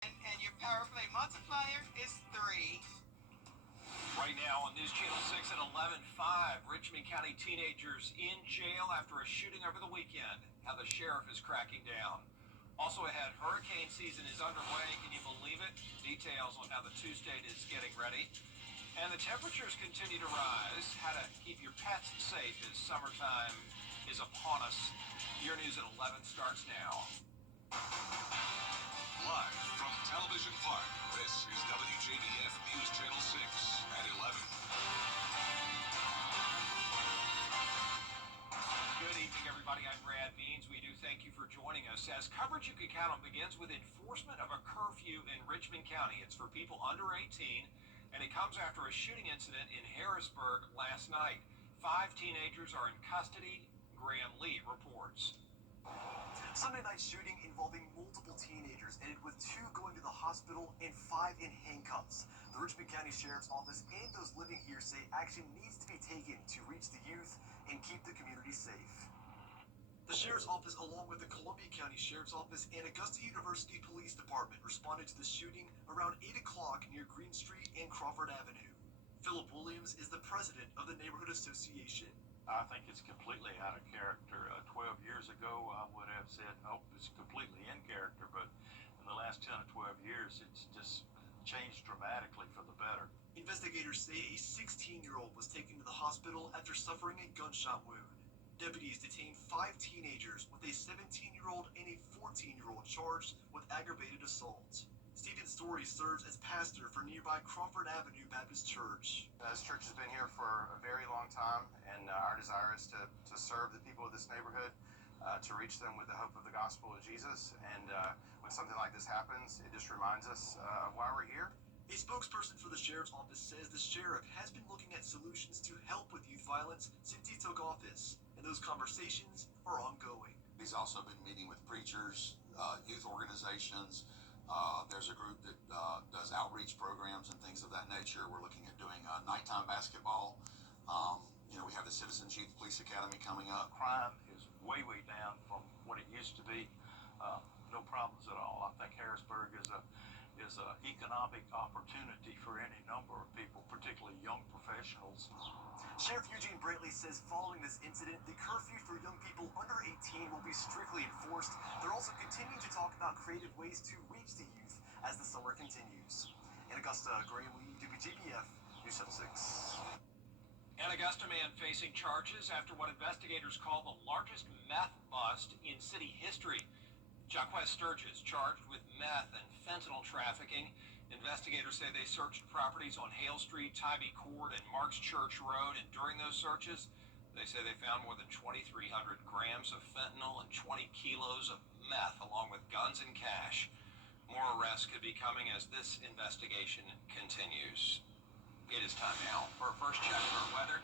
And your power play multiplier is 3. Right now on News Channel 6 at 11:05, Richmond County teenagers in jail after a shooting over the weekend. How the sheriff is cracking down. Also ahead, hurricane season is underway. Can you believe it? Details on how the two-state is getting ready. And the temperatures continue to rise. How to keep your pets safe as summertime is upon us. Your news at 11 starts now. Live from Television Park, this is WJBF News Channel 6 at 11. Good evening, everybody. I'm Brad Means. We do thank you for joining us. As coverage you can count on begins with enforcement of a curfew in Richmond County. It's for people under 18, and it comes after a shooting incident in Harrisburg last night. 5 teenagers are in custody. Graham Lee reports. Sunday night shooting involving multiple teenagers ended with 2 going to the hospital and 5 in handcuffs. The Richmond County Sheriff's Office and those living here say action needs to be taken to reach the youth and keep the community safe. The Sheriff's Office, along with the Columbia County Sheriff's Office and Augusta University Police Department, responded to the shooting around 8 o'clock near Green Street and Crawford Avenue. Philip Williams is the president of the Neighborhood Association. I think it's completely out of character. 12 years ago, I would have said, nope, it's completely in character. But in the last 10 or 12 years, it's just changed dramatically for the better. Investigators say a 16-year-old was taken to the hospital after suffering a gunshot wound. Deputies detained 5 teenagers, with a 17-year-old and a 14-year-old charged with aggravated assault. Stephen Story serves as pastor for nearby Crawford Avenue Baptist Church. This church has been here for a very long time, and our desire is to serve the people of this neighborhood, to reach them with the hope of the gospel of Jesus. And when something like this happens, it just reminds us why we're here. A spokesperson for the Sheriff's Office says the sheriff has been looking at solutions to help with youth violence since he took office, and those conversations are ongoing. He's also been meeting with preachers, youth organizations. There's a group that does outreach programs and things of that nature. We're looking at doing nighttime basketball. We have the Citizens Youth Police Academy coming up. Crime is way, way down from what it used to be. No problems at all. I think Harrisburg is a economic opportunity for any number of people, particularly young professionals. Sheriff Eugene Brantley says following this incident, the curfew for young people under 18 will be strictly enforced. They're also continuing to talk about creative ways to reach the youth as the summer continues. In Augusta, Graham Lee, WJBF, News Channel 6. An Augusta man facing charges after what investigators call the largest meth bust in city history. Jaquez Sturgis charged with meth and fentanyl trafficking. Investigators say they searched properties on Hale Street, Tybee Court, and Marks Church Road, and during those searches, they say they found more than 2,300 grams of fentanyl and 20 kilos of meth, along with guns and cash. More arrests could be coming as this investigation continues. It is time now for a first check of our weather.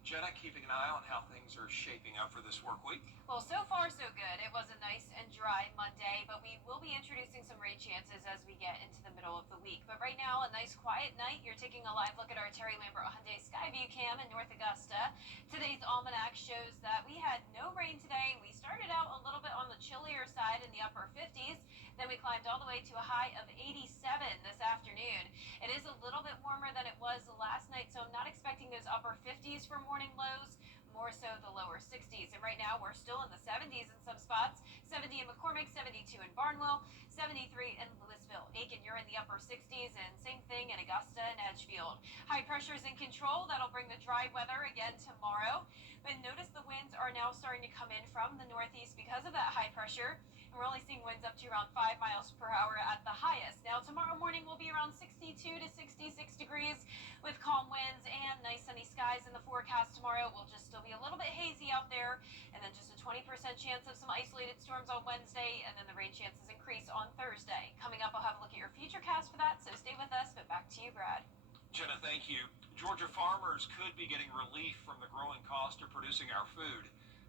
Jenna, keeping an eye on how things are shaping up for this work week. Well, so far so good. It was a nice and dry Monday, but we will be introducing some rain chances as we get into the middle of the week. But right now, a nice quiet night. You're taking a live look at our Terry Lambert Hyundai Skyview cam in North Augusta. Today's almanac shows that we had no rain today. We started out a little bit on the chillier side in the upper 50s. Then we climbed all the way to a high of 87 this afternoon. It is a little bit warmer than it was last night, so I'm not expecting those upper 50s for morning lows, more so the lower 60s. And right now we're still in the 70s in some spots. 70 in McCormick, 72 in Barnwell, 73 in Louisville. Aiken, you're in the upper 60s, and same thing in Augusta and Edgefield. High pressure is in control. That'll bring the dry weather again tomorrow. But notice the winds are now starting to come in from the northeast because of that high pressure. And we're only seeing winds up to around 5 miles per hour at the highest. Now tomorrow morning will be around 62 to 66 degrees with calm winds and nice sunny skies in the forecast tomorrow. We'll just still be a little bit hazy out there, and then just a 20% chance of some isolated storms on Wednesday, and then the rain chances increase on Thursday. Coming up, I'll have a look at your futurecast for that, so stay with us. But back to you, Brad. Jenna, thank you. Georgia farmers could be getting relief from the growing cost of producing our food.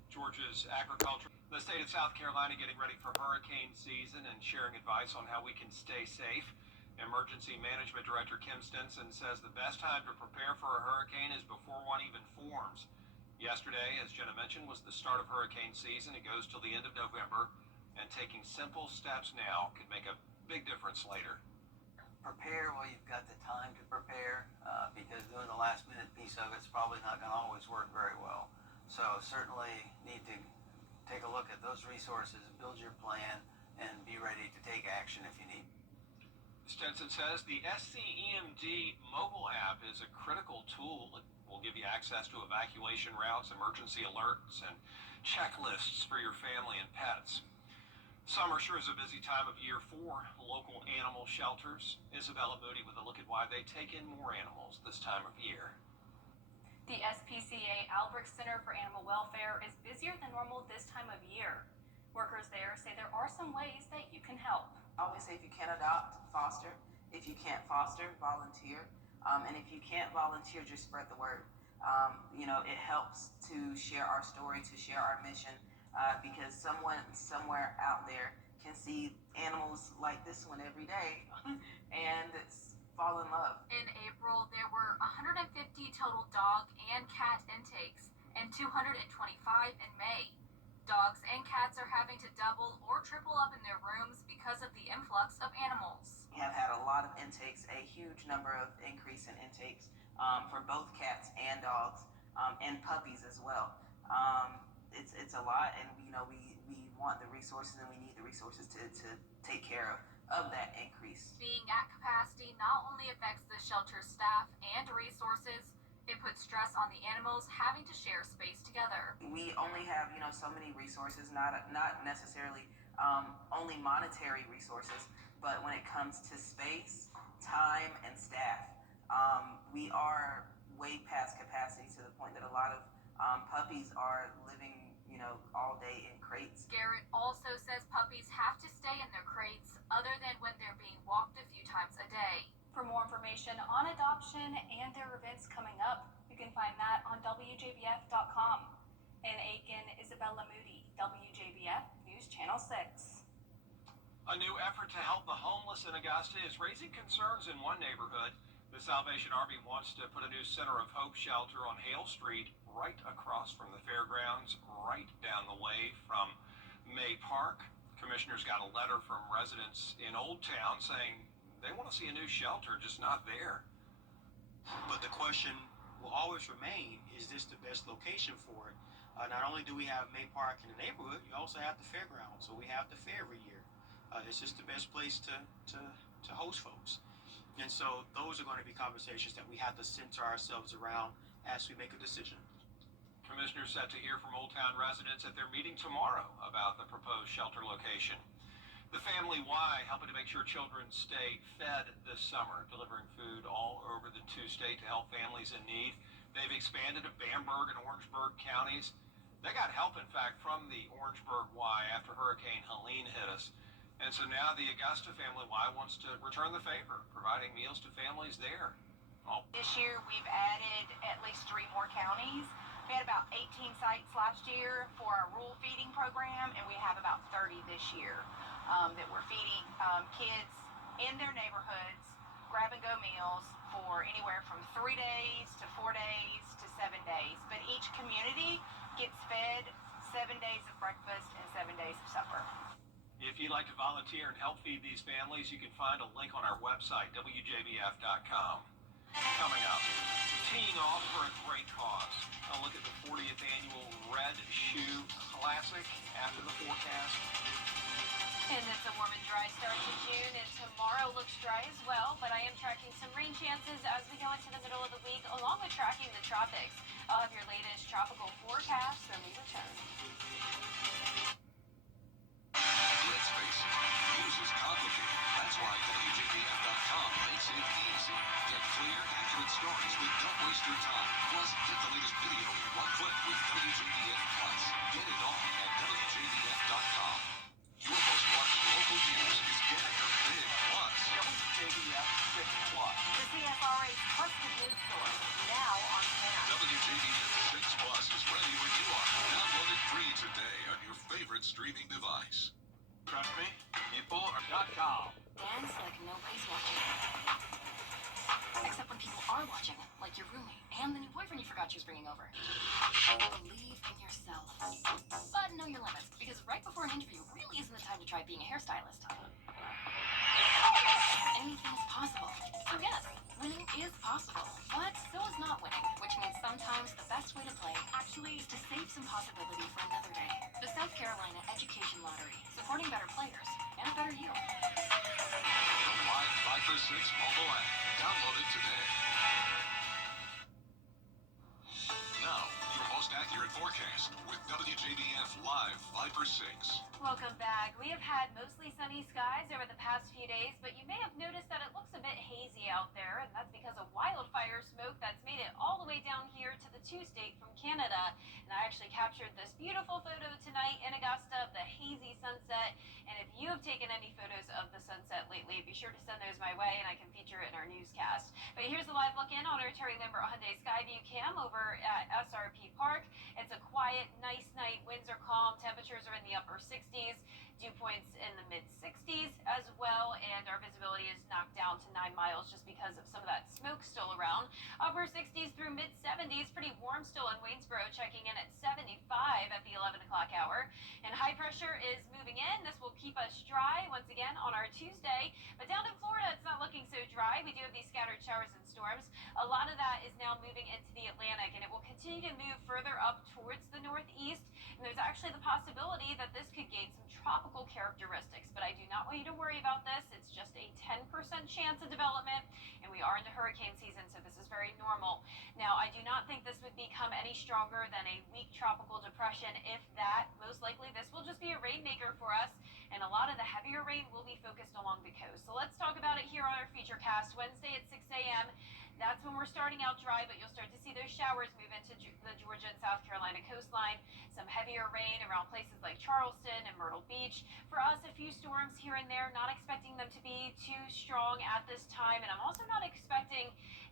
Georgia's agriculture, the state of South Carolina getting ready for hurricane season and sharing advice on how we can stay safe. Emergency Management Director Kim Stinson says the best time to prepare for a hurricane is before one even forms. Yesterday, as Jenna mentioned, was the start of hurricane season. It goes till the end of November, and taking simple steps now could make a big difference later. Prepare while you've got the time to prepare, because doing the last minute piece of it's probably not going to always work very well. So certainly need to take a look at those resources, build your plan, and be ready to take action if you need. Stenson says the SCEMD mobile app is a critical tool. It will give you access to evacuation routes, emergency alerts, and checklists for your family and pets. Summer sure is a busy time of year for local animal shelters. Isabella Moody with a look at why they take in more animals this time of year. The SPCA Albrecht Center for Animal Welfare is busier than normal this time of year. Workers there say there are some ways that you can help. I always say if you can't adopt, foster. If you can't foster, volunteer. And if you can't volunteer, just spread the word. It helps to share our story, to share our mission, because someone somewhere out there can see animals like this one every day and fall in love. In April, there were 150 total dog and cat intakes and 225 in May. Dogs and cats are having to double or triple up in their rooms because of the influx of animals. We have had a lot of intakes, a huge number of increase in intakes for both cats and dogs and puppies as well. It's a lot, and we want the resources, and we need the resources to take care of that increase. Being at capacity not only affects the shelter's staff and resources, it puts stress on the animals having to share space together. We only have, so many resources, not necessarily only monetary resources, but when it comes to space, time, and staff, we are way past capacity to the point that a lot of puppies are living, all day in crates. Garrett also says puppies have to stay in their crates other than when they're being walked a few times a day. For more information on adoption and their events coming up, you can find that on WJBF.com. In Aiken, Isabella Moody, WJBF News Channel 6. A new effort to help the homeless in Augusta is raising concerns in one neighborhood. The Salvation Army wants to put a new Center of Hope shelter on Hale Street right across from the fairgrounds, right down the way from May Park. Commissioners got a letter from residents in Old Town saying they want to see a new shelter, just not there. But the question will always remain, is this the best location for it? Not only do we have May Park in the neighborhood, you also have the fairgrounds. So we have the fair every year. It's just the best place to host folks. And so those are going to be conversations that we have to center ourselves around as we make a decision. Commissioners set to hear from Old Town residents at their meeting tomorrow about the proposed shelter location. The Family Y helping to make sure children stay fed this summer, delivering food all over the two-state to help families in need. They've expanded to Bamberg and Orangeburg counties. They got help, in fact, from the Orangeburg Y after Hurricane Helene hit us. And so now the Augusta Family Y wants to return the favor, providing meals to families there. This year we've added at least 3 more counties. We had about 18 sites last year for our rural feeding program, and we have about 30 this year that we're feeding kids in their neighborhoods grab-and-go meals for anywhere from 3 days to 4 days to 7 days. But each community gets fed 7 days of breakfast and 7 days of supper. If you'd like to volunteer and help feed these families, you can find a link on our website, WJBF.com. Coming up, teeing off for a great cause. A look at the 40th annual Red Shoe Classic after the forecast. And it's a warm and dry start to June, and tomorrow looks dry as well, but I am tracking some rain chances as we go into the middle of the week, along with tracking the tropics. I'll have your latest tropical forecast when we return. Let's face it, news is complicated. That's why WJBF.com makes it easy. Get clear, accurate stories that don't waste your time. Plus, get the latest video in one click with WJBF Plus. Get it all at WJBF.com. Your most watched local news is getting a big plus. WJBF 6 Plus. The CSRA's trusted news source, now on demand. WJBF 6 Plus is ready when you are. Download it free today on your favorite streaming device. Trust me, people are .com. Dance like nobody's watching. Except when people are watching, like your roommate and the new boyfriend you forgot she was bringing over. Believe in yourself. But know your limits, because right before an interview really isn't the time to try being a hairstylist. is possible, but so is not winning, which means sometimes the best way to play actually is to save some possibility for another day. The South Carolina Education Lottery, supporting better players and a better you. The Live 5 for 6 mobile app. Download it today. Now, your most accurate forecast with WJDF Live 5 for 6. Welcome back. We have had mostly sunny skies over the past few days, but you may have noticed that it looks a bit hazy out there, and that's because of wildfire smoke that's made it all the way down here to the 2 state from Canada. And I actually captured this beautiful photo tonight in Augusta of the hazy sunset. And if you have taken any photos of the sunset lately, be sure to send those my way and I can feature it in our newscast. But here's a live look in on our Terry Lambert Hyundai Skyview cam over at SRP Park. It's a quiet, nice night. Winds are calm. Temperatures are in the upper 60s. Dew points in the mid 60s as well, and our visibility is knocked down to 9 miles just because of some of that smoke still around. Upper 60s through mid 70s, pretty warm still in Waynesboro, checking in at 75 at the 11 o'clock hour. And high pressure is moving in. This will keep us dry once again on our Tuesday. But down in Florida, it's not looking so dry. We do have these scattered showers and storms. A lot of that is now moving into the Atlantic, and it will continue to move further up towards the northeast. And there's actually the possibility that this could gain some tropical characteristics, but I do not want you to worry about this. It's just a 10% chance of development, and we are into hurricane season, so this is very normal. Now, I do not think this would become any stronger than a weak tropical depression. If that, most likely this will just be a rainmaker for us, and a lot of the heavier rain will be focused along the coast. So let's talk about it here on our feature cast Wednesday at 6 a.m. That's when we're starting out dry, but you'll start to see those showers move into the Georgia and South Carolina coastline. Some heavier rain around places like Charleston and Myrtle Beach. For us, a few storms here and there, not expecting them to be too strong at this time. And I'm also not expecting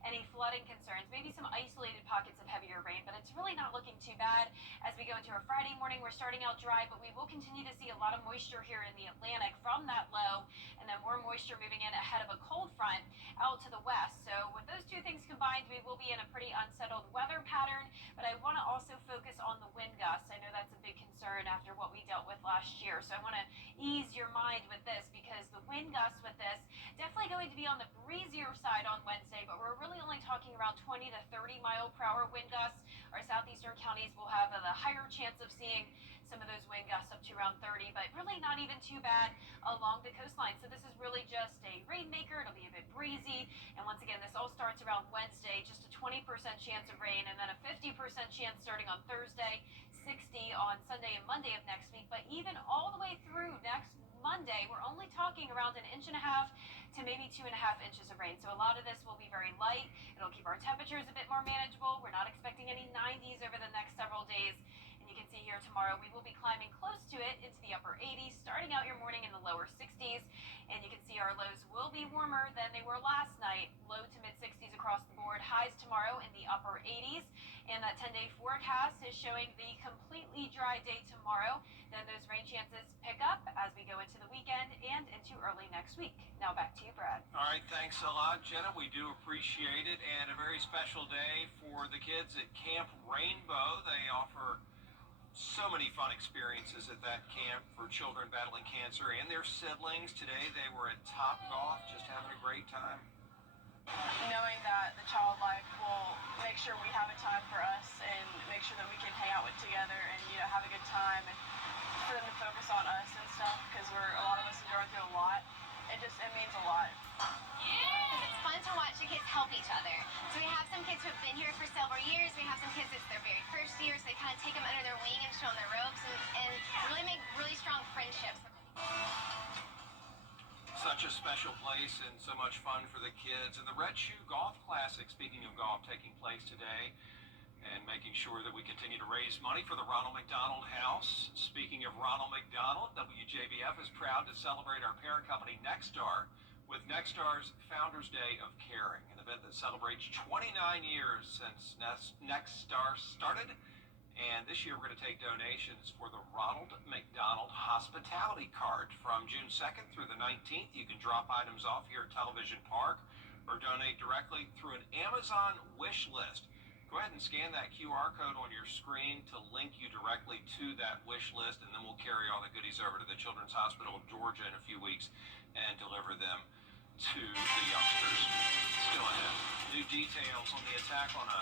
any flooding concerns, maybe some isolated pockets of heavier rain, but it's really not looking too bad. As we go into our Friday morning, we're starting out dry, but we will continue to see a lot of moisture here in the Atlantic from that low, and then more moisture moving in ahead of a cold front out to the west. So with those two things combined, we will be in a pretty unsettled weather pattern, but I want to also focus on the wind gusts. I know that's a big concern after what we dealt with last year, so I want to ease your mind with this, because the wind gusts with this definitely going to be on the breezier side on Wednesday, but we're really only talking around 20 to 30 mile per hour wind gusts. Our southeastern counties will have the higher chance of seeing some of those wind gusts up to around 30, but really not even too bad along the coastline. So this is really just a rainmaker. It'll be a bit breezy. And once again, this all starts around Wednesday, just a 20% chance of rain, and then a 50% chance starting on Thursday, 60 on Sunday and Monday of next week. But even all the way through next Monday, we're only talking around 1.5 inches to maybe 2.5 inches of rain. So a lot of this will be very light. It'll keep our temperatures a bit more manageable. We're not expecting any 90s over the next several days. And you can see here tomorrow, we will be climbing close to it into the upper 80s, starting out your morning in the lower 60s. And you can see our lows will be warmer than they were last night, low to mid 60s across the board. Highs tomorrow in the upper 80s. And that 10-day forecast is showing the completely dry day tomorrow. Then those rain chances pick up as we go into the weekend and into early next week. Now back to you, Brad. All right, thanks a lot, Jenna. We do appreciate it, and a very special day for the kids at Camp Rainbow. They offer so many fun experiences at that camp for children battling cancer and their siblings. Today they were at Top Golf, just having a great time. Knowing that the child life will make sure we have a time for us and make sure that we can hang out with together and have a good time, and for them to focus on us and stuff, because a lot of us are going through a lot. It means a lot. It's fun to watch the kids help each other. So we have some kids who have been here for several years. We have some kids it's their very first year, so they kind of take them under their wing and show them the ropes and really make really strong friendships. Such a special place and so much fun for the kids. And the Red Shoe Golf Classic, speaking of golf, taking place today, and making sure that we continue to raise money for the Ronald McDonald House. Speaking of Ronald McDonald, WJBF is proud to celebrate our parent company Nexstar with Nexstar's Founders Day of Caring, an event that celebrates 29 years since Nexstar started. And this year we're going to take donations for the Ronald McDonald Hospitality Card from June 2nd through the 19th. You can drop items off here at Television Park or donate directly through an Amazon wish list. Go ahead and scan that QR code on your screen to link you directly to that wish list, and then we'll carry all the goodies over to the Children's Hospital of Georgia in a few weeks and deliver them to the youngsters. Still ahead, new details on the attack on a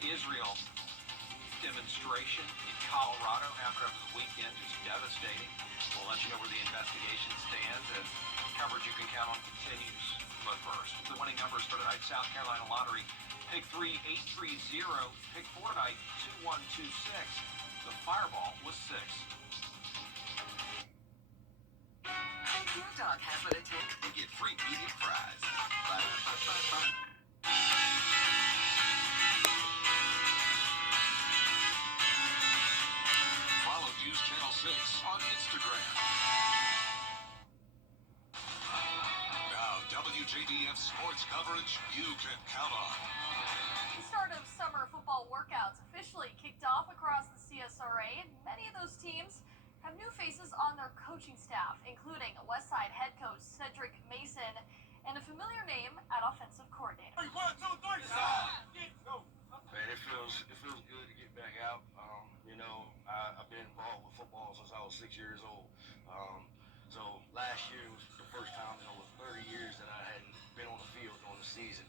Israel demonstration in Colorado happened over the weekend. Just devastating. We'll let you know where the investigation stands as coverage you can count on continues. But first, the winning numbers for tonight's South Carolina Lottery. Pick 3, 830. Pick 4 tonight, 2126. The Fireball was 6. Your dog has what it takes to get free medium fries. Follow News Channel 6 on Instagram. Now, WJDF sports coverage you can count on. The start of summer football workouts officially kicked off across the CSRA, and many of those teams have new faces on their coaching staff, including Westside head coach Cedric Mason and a familiar name at offensive coordinator. 1, 2, 3, go. Man, it feels good to get back out. I've been involved with football since I was 6 years old. So last year was the first time in over 30 years that I hadn't been on the field during the season.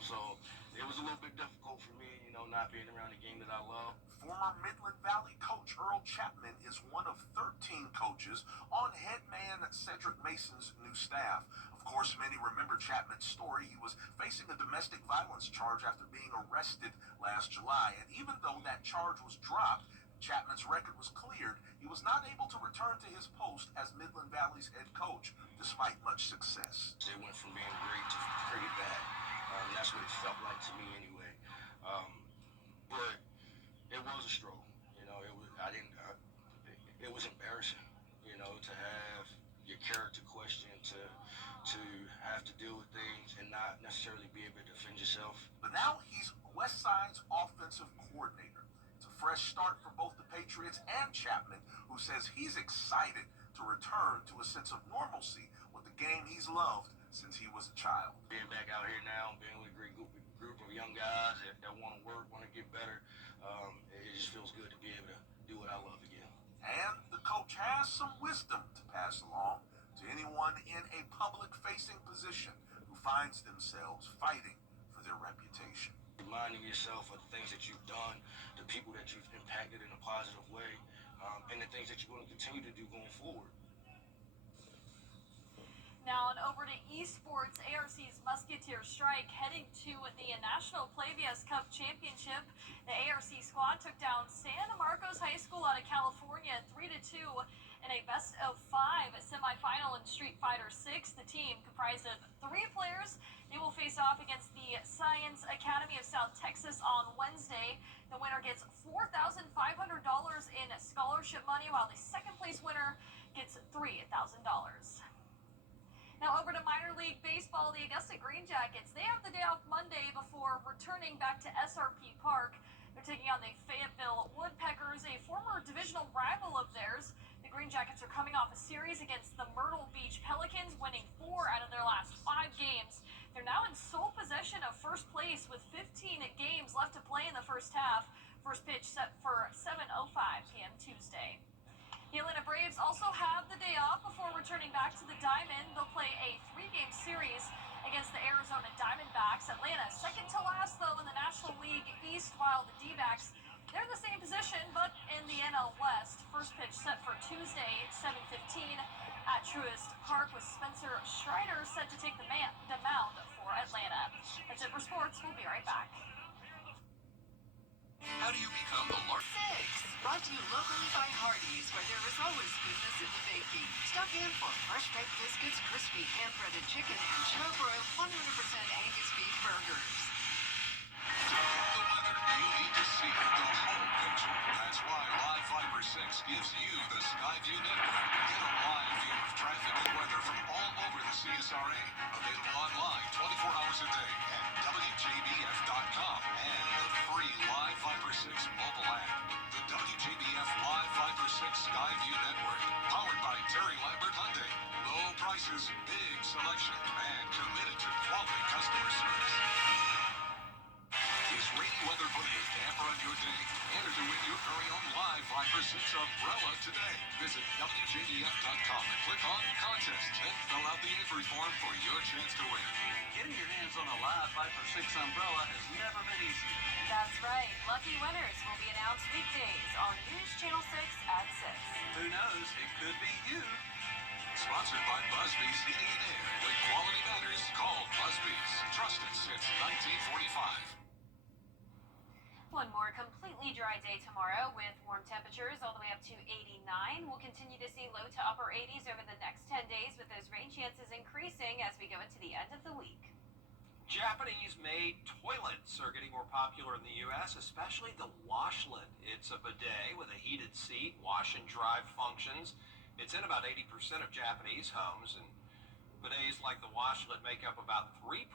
So it was a little bit difficult for me, not being around the game that I love. Former Midland Valley coach Earl Chapman is one of 13 coaches on head man Cedric Mason's new staff. Of course, many remember Chapman's story. He was facing a domestic violence charge after being arrested last July. And even though that charge was dropped, Chapman's record was cleared, he was not able to return to his post as Midland Valley's head coach, despite much success. It went from being great to pretty bad. That's what it felt like to me anyway. But it was a struggle. It was embarrassing, to have your character questioned, to have to deal with things and not necessarily be able to defend yourself. But now he's Westside's offensive coordinator. It's a fresh start for both the Patriots and Chapman, who says he's excited to return to a sense of normalcy with the game he's loved since he was a child. Being back out here now, being with a great group of young guys that want to work, want to get better, it just feels good to be able to do what I love again. And the coach has some wisdom to pass along to anyone in a public-facing position who finds themselves fighting for their reputation. Reminding yourself of the things that you've done, the people that you've impacted in a positive way, and the things that you're going to continue to do going forward. Now on over to esports, ARC's Musketeer Strike heading to the National Plavias Cup Championship. The ARC squad took down San Marcos High School out of California 3-2 in a best-of-5 semifinal in Street Fighter 6. The team, comprised of 3 players, they will face off against the Science Academy of South Texas on Wednesday. The winner gets $4,500 in scholarship money, while the second-place winner gets $3,000. Now over to minor league baseball, the Augusta Green Jackets, they have the day off Monday before returning back to SRP Park. They're taking on the Fayetteville Woodpeckers, a former divisional rival of theirs. The Green Jackets are coming off a series against the Myrtle Beach Pelicans, winning 4 out of their last 5 games. They're now in sole possession of first place with 15 games left to play in the first half. First pitch set for 7:05 p.m. Tuesday. The Atlanta Braves also have the day off before returning back to the Diamond. They'll play a 3-game series against the Arizona Diamondbacks. Atlanta second to last, though, in the National League East, while the D-backs, they're in the same position, but in the NL West. First pitch set for Tuesday, 7:15 at Truist Park, with Spencer Strider set to take the mound for Atlanta. That's it for sports. We'll be right back. How do you become the largest? Brought to you locally by Hardee's, where there is always goodness in the baking. Stop in for fresh baked biscuits, crispy hand-breaded chicken, and charbroiled 100% Angus beef burgers. To get the weather you need to see the whole picture. That's why Live Fiber 6 gives you the Skyview network. Get a live view of traffic and weather from all over the CSRA. Available online 24 hours a day at WJBF.com and the free Live Fiber 6 mobile app. The WJBF Live Fiber 6 Skyview network, powered by Terry Lambert Hyundai. Low prices, big selection, and committed to quality customer service. Is rainy weather putting a damper on your day? Enter to win your very own Live Fiber 6 umbrella today. Visit WJBF.com and click on Contest and fill out the entry form for your chance to win. Getting your hands on a live 5 for 6 umbrella has never been easier. That's right. Lucky winners will be announced weekdays on News Channel 6 at 6. Who knows? It could be you. Sponsored by Busby's Heating and Air. When quality matters, call Busby's. Trusted since 1945. One more completely dry day tomorrow with warm temperatures all the way up to 89. We'll continue to see low to upper 80s over the next 10 days with those rain chances increasing as we go into the end of the week. Japanese-made toilets are getting more popular in the U.S., especially the washlet. It's a bidet with a heated seat, wash and dry functions. It's in about 80% of Japanese homes, and bidets like the washlet make up about 3%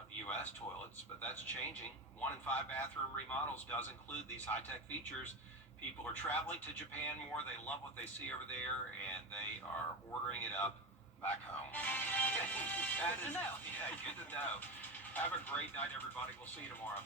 of U.S. toilets, but that's changing. 1 in 5 bathroom remodels does include these high-tech features. People are traveling to Japan more. They love what they see over there, and they are ordering it up back home. Good to know. Yeah, good to know. Have a great night, everybody. We'll see you tomorrow.